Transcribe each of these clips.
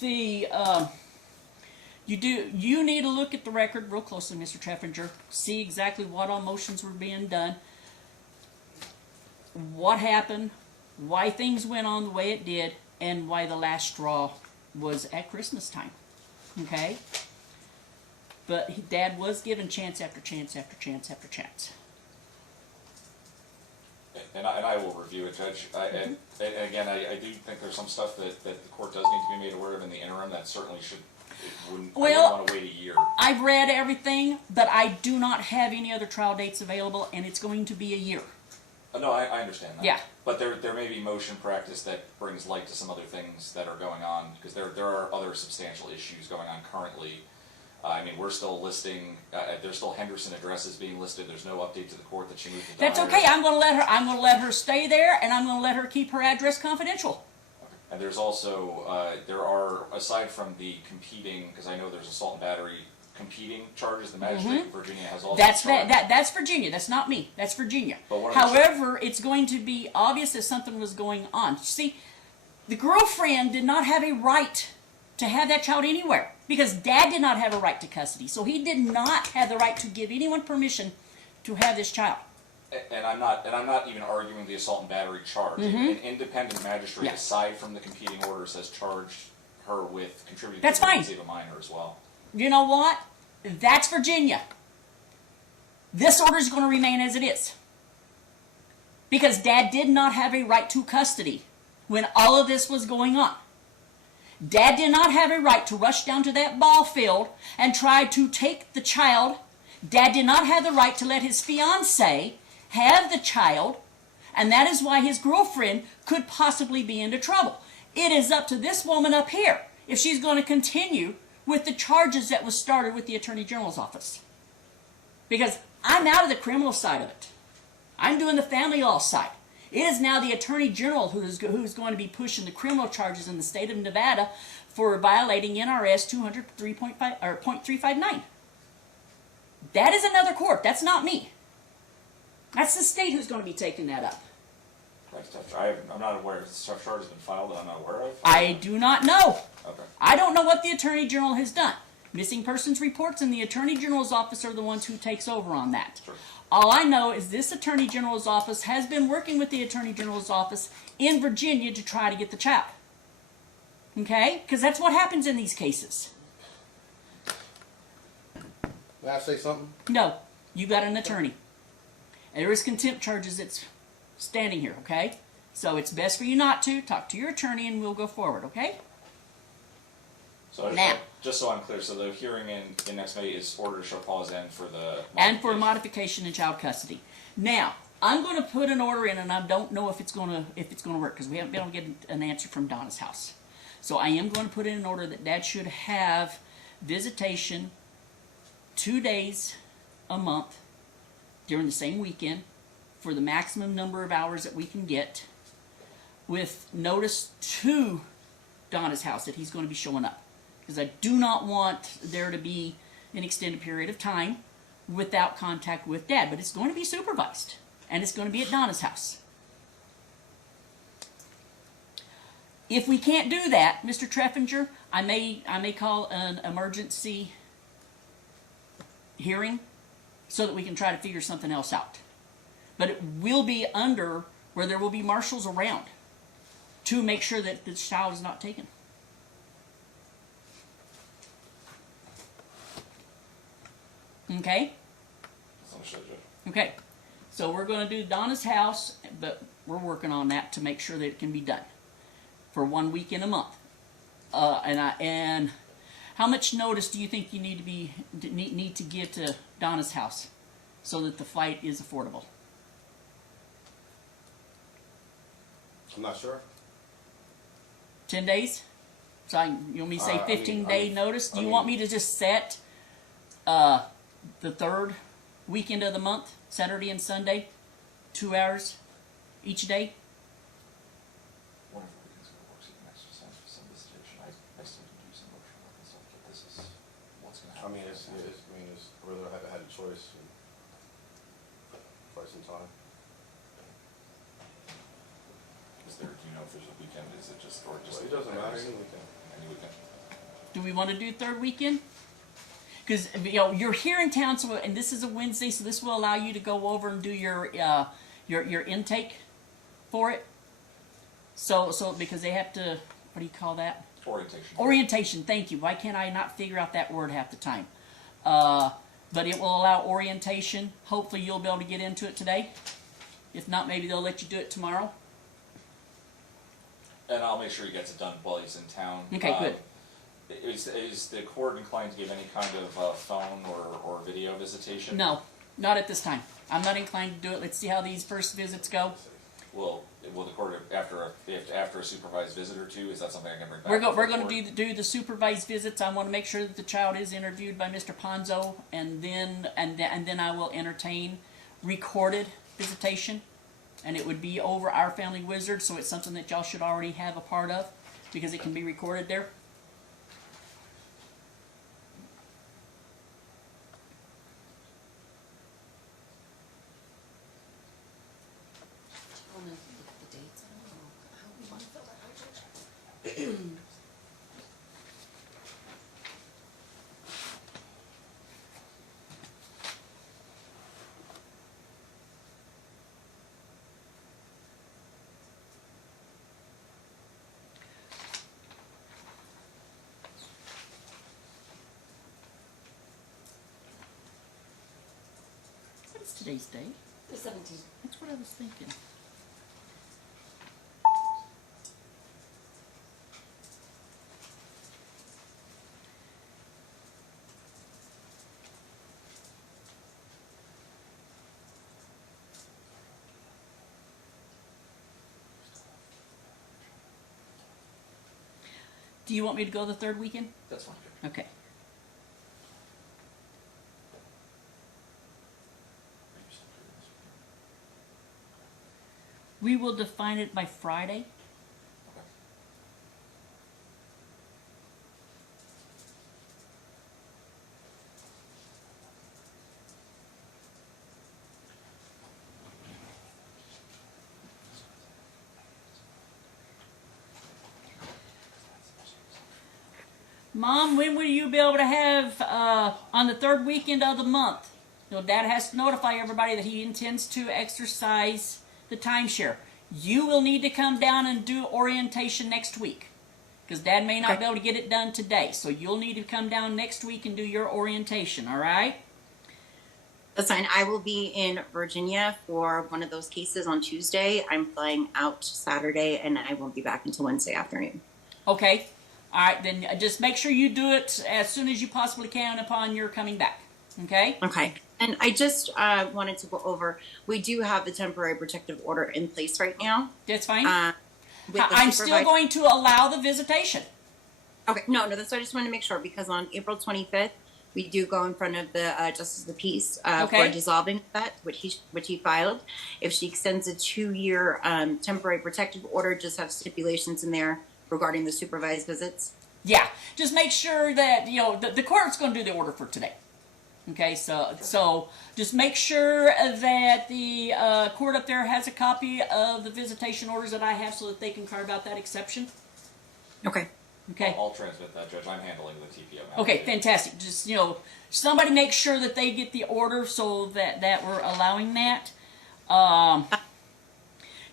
the you need to look at the record real closely, Mr. Treffinger. See exactly what all motions were being done, what happened, why things went on the way it did, and why the last straw was at Christmas time. Okay? But Dad was given chance after chance after chance after chance. And I will review it, Judge. And again, I do think there's some stuff that the court does need to be made aware of in the interim. That certainly should. I wouldn't want to wait a year. I've read everything, but I do not have any other trial dates available, and it's going to be a year. No, I understand that. Yeah. But there may be motion practice that brings light to some other things that are going on, because there are other substantial issues going on currently. I mean, we're still listing. There's still Henderson addresses being listed. There's no update to the court that she moved to. That's okay. I'm going to let her stay there, and I'm going to let her keep her address confidential. Okay. And there's also there are, aside from the competing, because I know there's assault and battery competing charges. The magistrate in Virginia has also. That's Virginia. That's not me. That's Virginia. However, it's going to be obvious that something was going on. See, the girlfriend did not have a right to have that child anywhere, because Dad did not have a right to custody. So he did not have the right to give anyone permission to have this child. And I'm not even arguing the assault and battery charge. An independent magistrate, aside from the competing orders, has charged her with contributing to the pregnancy of a minor as well. You know what? That's Virginia. This order is going to remain as it is, because Dad did not have a right to custody when all of this was going on. Dad did not have a right to rush down to that ball field and try to take the child. Dad did not have the right to let his fiancée have the child, and that is why his girlfriend could possibly be into trouble. It is up to this woman up here if she's going to continue with the charges that was started with the Attorney General's office. Because I'm out of the criminal side of it. I'm doing the family law side. It is now the Attorney General who's going to be pushing the criminal charges in the state of Nevada for violating NRS 203.5 or .359. That is another court. That's not me. That's the state who's going to be taking that up. I'm not aware if such charge has been filed that I'm not aware of. I do not know. Okay. I don't know what the Attorney General has done. Missing persons reports and the Attorney General's office are the ones who takes over on that. Sure. All I know is this Attorney General's office has been working with the Attorney General's office in Virginia to try to get the child. Okay? Because that's what happens in these cases. May I say something? No. You got an attorney. And there is contempt charges that's standing here, okay? So it's best for you not to. Talk to your attorney and we'll go forward, okay? So now, just so I'm clear, so the hearing in next May is ordered to show cause and for the modification in child custody. Now, I'm going to put an order in, and I don't know if it's going to work, because we haven't been able to get an answer from Donna's house. So I am going to put in an order that Dad should have visitation 2 days a month during the same weekend for the maximum number of hours that we can get, with notice to Donna's house that he's going to be showing up. Because I do not want there to be an extended period of time without contact with Dad. But it's going to be supervised. And it's going to be at Donna's house. If we can't do that, Mr. Treffinger, I may call an emergency hearing so that we can try to figure something else out. But it will be under where there will be marshals around to make sure that the child is not taken. Okay? Okay. So we're going to do Donna's house, but we're working on that to make sure that it can be done for 1 week in a month. And how much notice do you think you need to give to Donna's house so that the fight is affordable? I'm not sure. 10 days? So you want me to say 15-day notice? Do you want me to just set the third weekend of the month, Saturday and Sunday, 2 hours each day? One of the weekends going to work so you can exercise for some visitation. I still can do some motion work and stuff, but this is what's going to happen. It's really I haven't had a choice in quite some time. Is there, do you know if there's a weekend? Is it just, or just? Well, it doesn't matter, any weekend. Any weekend. Do we want to do third weekend? Because you're here in town, so and this is a Wednesday, so this will allow you to go over and do your intake for it. So because they have to, what do you call that? Orientation. Orientation. Thank you. Why can't I not figure out that word half the time? But it will allow orientation. Hopefully you'll be able to get into it today. If not, maybe they'll let you do it tomorrow. And I'll make sure he gets it done while he's in town. Okay, good. Is the court inclined to give any kind of phone or video visitation? No, not at this time. I'm not inclined to do it. Let's see how these first visits go. Will the court after a supervised visit or two? Is that something I can bring back? We're going to do the supervised visits. I want to make sure that the child is interviewed by Mr. Ponzo, and then I will entertain recorded visitation, and it would be over Our Family Wizard, so it's something that y'all should already have a part of because it can be recorded there. What's today's date? The 17th. That's what I was thinking. Do you want me to go the third weekend? That's fine. Okay. We will define it by Friday. Okay. Mom, when will you be able to have, on the third weekend of the month? Dad has to notify everybody that he intends to exercise the timeshare. You will need to come down and do orientation next week. Because Dad may not be able to get it done today. So you'll need to come down next week and do your orientation, all right? That's fine. I will be in Virginia for one of those cases on Tuesday. I'm flying out Saturday, and I won't be back until Wednesday afternoon. Okay. All right, then just make sure you do it as soon as you possibly can upon your coming back. Okay? Okay. And I just wanted to go over, we do have the temporary protective order in place right now. That's fine. With the I'm still going to allow the visitation. Okay, no, that's what I just wanted to make sure, because on April 25th, we do go in front of the Justice of the Peace for dissolving that, which he filed. If she extends a 2-year temporary protective order, just have stipulations in there regarding the supervised visits. Yeah, just make sure that, the court's going to do the order for today. Okay, so just make sure that the court up there has a copy of the visitation orders that I have so that they can carve out that exception. Okay. Okay. I'll transmit that, Judge. I'm handling the TPO now. Okay, fantastic. Just, somebody make sure that they get the order so that we're allowing that.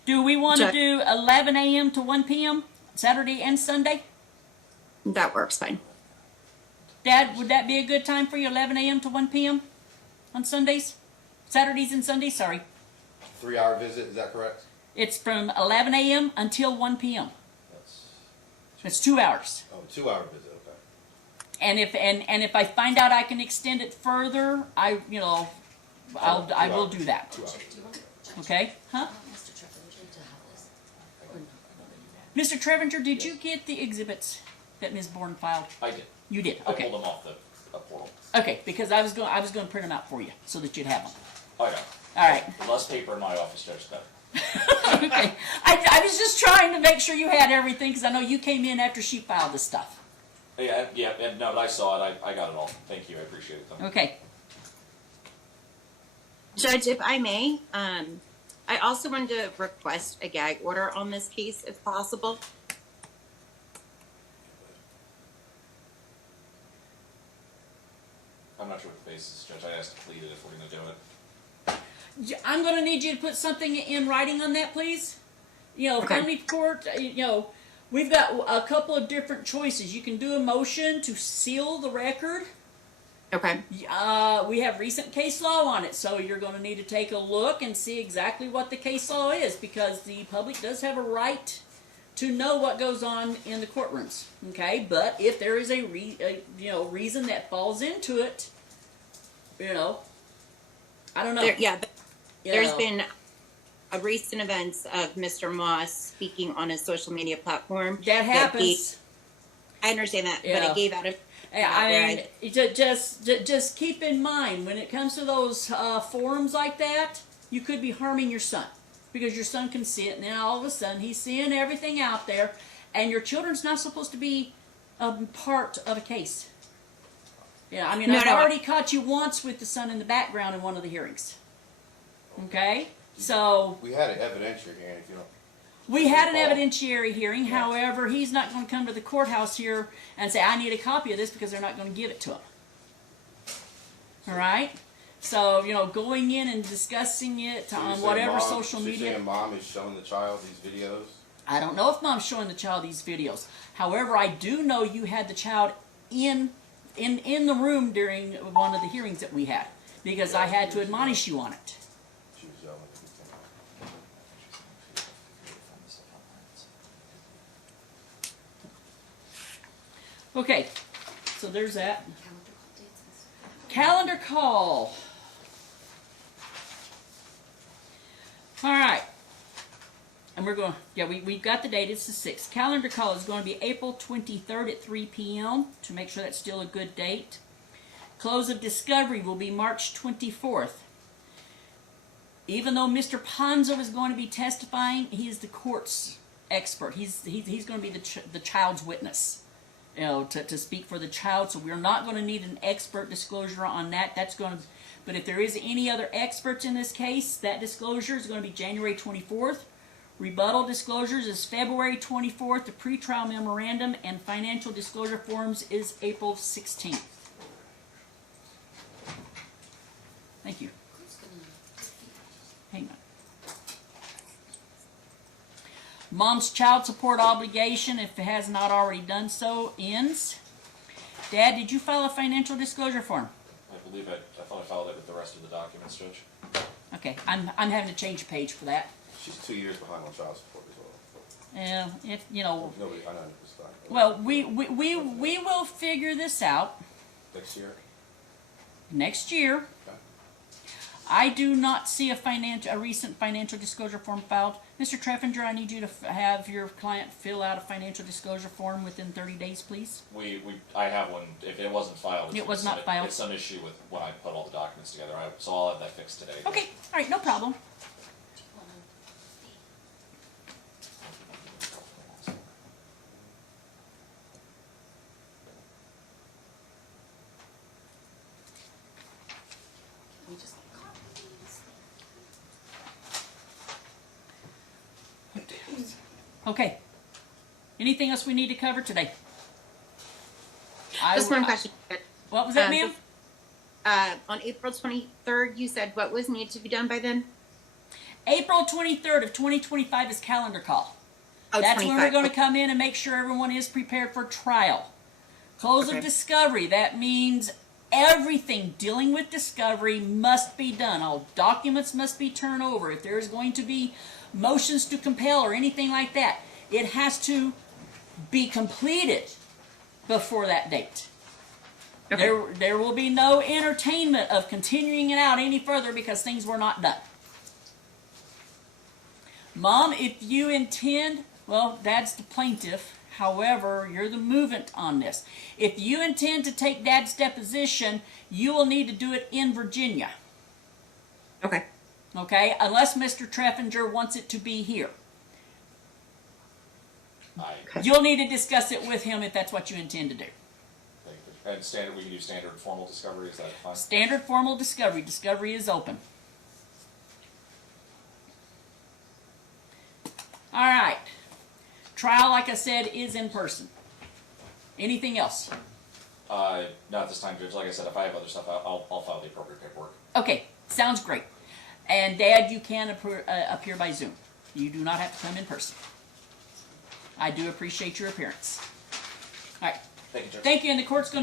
Do we want to do 11 a.m. to 1 p.m. Saturday and Sunday? That works fine. Dad, would that be a good time for you, 11 a.m. to 1 p.m. on Sundays? Saturdays and Sundays, sorry. 3-hour visit, is that correct? It's from 11 a.m. until 1 p.m. It's 2 hours. Oh, 2-hour visit, okay. And if I find out I can extend it further, I will do that. 2 hours. Okay? Huh? Mr. Trevinger, did you get the exhibits that Ms. Bourne filed? I did. You did. I Okay. pulled them off the portal. Okay, because I was going to print them out for you so that you'd have them. Oh, yeah. All right. The less paper in my office, Judge, better. Okay. I was just trying to make sure you had everything because I know you came in after she filed the stuff. Yeah, no, but I saw it. I got it all. Thank you. I appreciate it, though. Okay. Judge, if I may, I also wanted to request a gag order on this case, if possible. not sure what the basis, Judge. I asked to plead it if we're gonna do it. I'm going to need you to put something in writing on that, please. You know, Okay. family court, you know, we've got a couple of different choices. You can do a motion to seal the record. Okay. We have recent case law on it, so you're going to need to take a look and see exactly what the case law is, because the public does have a right to know what goes on in the courtrooms. Okay, but if there is a reason that falls into it, you know, I don't know. There's been a recent events of Mr. Moss speaking on his social media platform. That happens. I understand that, but Yeah. it gave out a. I mean, just keep in mind when it comes to those forums like that, you could be harming your son, because your son can see it, and then all of a sudden he's seeing everything out there, and your children's not supposed to be part of a case. Yeah, I mean, I've already caught you once with the son in the background in one of the hearings. Okay, so We had an evidentiary hearing, if you don't. we had an evidentiary hearing. However, he's not going to come to the courthouse here and say, I need a copy of this, because they're not going to give it to him. All right? So, you know, going in and discussing it on whatever social media. You're saying mom is showing the child these videos? I don't know if mom's showing the child these videos. However, I do know you had the child in the room during one of the hearings that we had, because I had to admonish you on it. She was yelling at me. Okay, so there's that. Calendar call. All right. And we're going, we've got the date, it's the 6th. Calendar call is going to be April 23rd at 3 p.m. to make sure that's still a good date. Close of discovery will be March 24th. Even though Mr. Ponzo is going to be testifying, he is the court's expert. He's going to be the child's witness, you know, to speak for the child. So we're not going to need an expert disclosure on that. That's going to, but if there is any other experts in this case, that disclosure is going to be January 24th. Rebuttal disclosures is February 24th. The pretrial memorandum and financial disclosure forms is April 16th. Thank you. Hang on. Mom's child support obligation, if it has not already done so, ends. Dad, did you file a financial disclosure form? I believe I thought I filed it with the rest of the documents, Judge. Okay, I'm having to change a page for that. She's 2 years behind on child support as well. Yeah, if you know. Nobody, I know it's fine. Well, we will figure this out Next year? next year. Okay. I do not see a recent financial disclosure form filed. Mr. Treffinger, I need you to have your client fill out a financial disclosure form within 30 days, please. I have one. If it wasn't filed, It was not filed. It's some issue with when I put all the documents together. So I'll have that fixed today. Okay, all right, no problem. Okay. Anything else we need to cover today? Just one question. What was that, ma'am? On April 23rd, you said what was needed to be done by then? April 23rd of 2025 is calendar call. Oh, That's when 25. we're going to come in and make sure everyone is prepared for trial. Close of discovery. That means everything dealing with discovery must be done. All documents must be turned over. If there is going to be motions to compel or anything like that, it has to be completed before that date. Okay. There will be no entertainment of continuing it out any further because things were not done. Mom, if you intend, well, Dad's the plaintiff. However, you're the movant on this. If you intend to take Dad's deposition, you will need to do it in Virginia. Okay. Okay? Unless Mr. Treffinger wants it to be here. You'll need to discuss it with him if that's what you intend to do. And standard, we can do standard formal discovery. Is that fine? Standard formal discovery. Discovery is open. All right. Trial, like I said, is in person. Anything else? Not at this time, Judge. Like I said, if I have other stuff, I'll file the appropriate paperwork. Okay, sounds great. And Dad, you can appear by Zoom. You do not have to come in person. I do appreciate your appearance. All right. Thank you, Judge. Thank you, and the court's going to